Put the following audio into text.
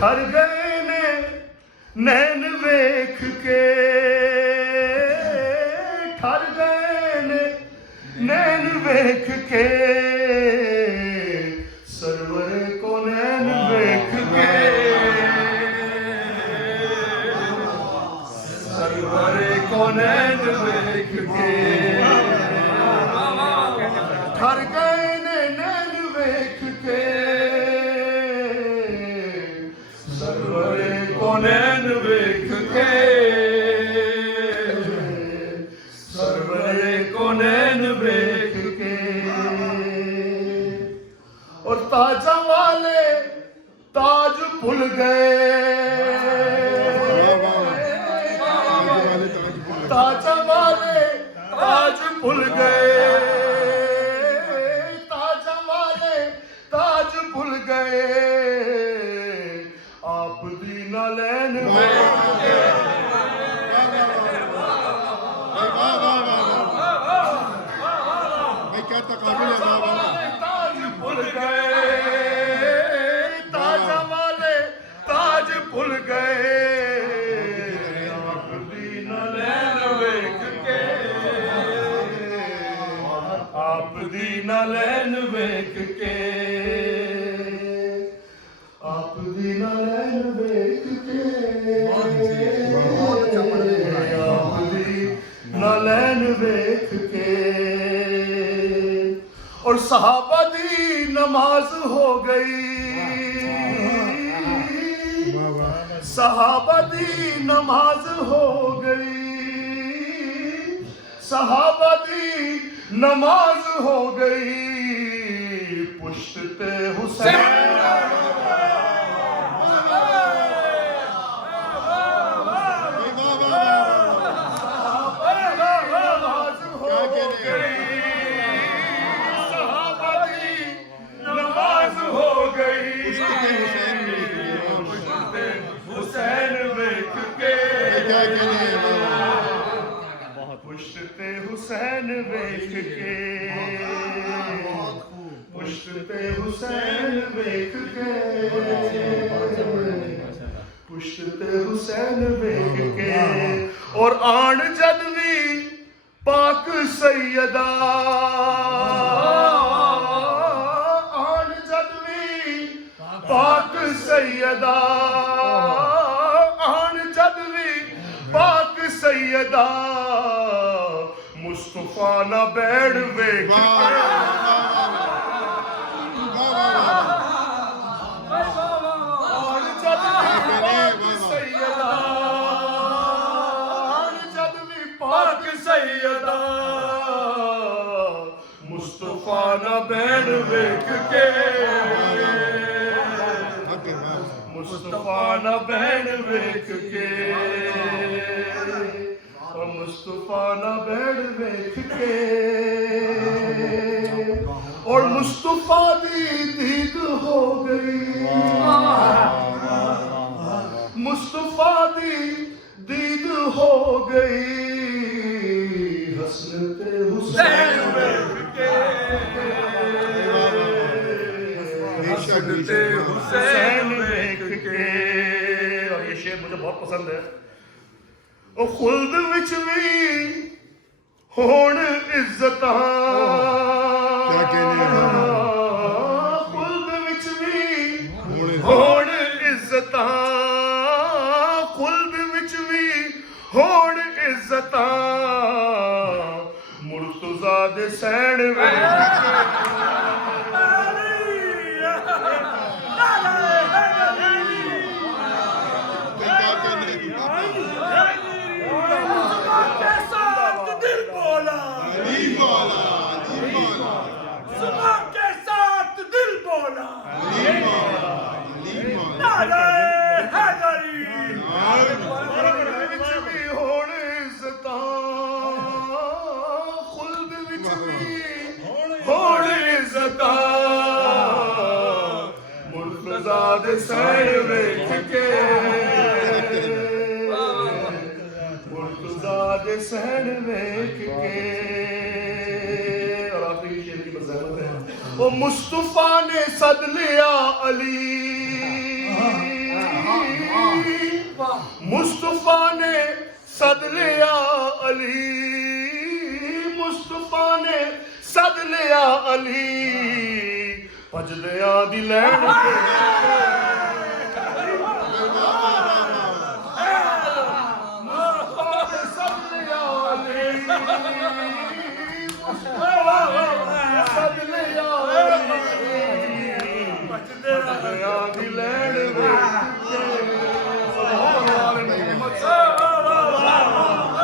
ठर गए ने नैन वेख के ठर गए ने नैन वेख के सरवर को नैन वेख के सरवर को नैन वेख के ठर गए ने नैन वेख के सरवरे को नैन वेख के सरवरे को नैन वेख के और ताजा वाले ताज भूल गए ताजा वाले ताज भूल गए ताजा वाले ताज भूल गए आप दी ना लैन वेख के ताज भूल गए ताजा वाले ताज भूल गए आप दी ना लैन वेख के आप दी ना लैन वेख के आप दी ना लैन वेख के आप दी ना लैन वेख के और सहाबा दी नमाज हो गई सहाबा दी नमाज हो गई सहाबा दी नमाज हो गई पुश्ते हुसैन हुसैन वेख के पुश्ते हुसैन वेख के पुश्ते हुसैन वेख के पुश्ते हुसैन वेख के और आन जदवी पाक सैयदा आन जदवी पाक सैयदा आन जदवी पाक सैयदा मुस्तफा ना बैठ वेख आन जदवी पाक सैयदा आन जदवी पाक सैयदा मुस्तफा ना बैठ वेख के मुस्तफा ना बहन वेख के मुस्तफा ना बहन वेख के और मुस्तफा दी दीद हो गई मुस्तफा दी दीद हो गई हसरत हुसैन वेख के हसरत हुसैन वेख के और ये शेर मुझे बहुत पसंद है ओ खुल्द विच भी होण इज्जतां खुल्द विच भी होण इज्जतां खुल्द विच भी होण इज्जतां मुर्तज़ा दे सैण वेख के ਦੇ ਸੈਣ ਵੇਖ ਕੇ ਮੁਰਤਜ਼ਾ ਦੇ ਸੈਣ ਵੇਖ ਕੇ ਔਰ ਆਖਰੀ ਸ਼ੇਰ की मज़ाहमत है वो मुस्तफा ने सद लिया अली मुस्तफा ने सद लिया अली मुस्तफा ने सद लिया अली भजदियां दी लैन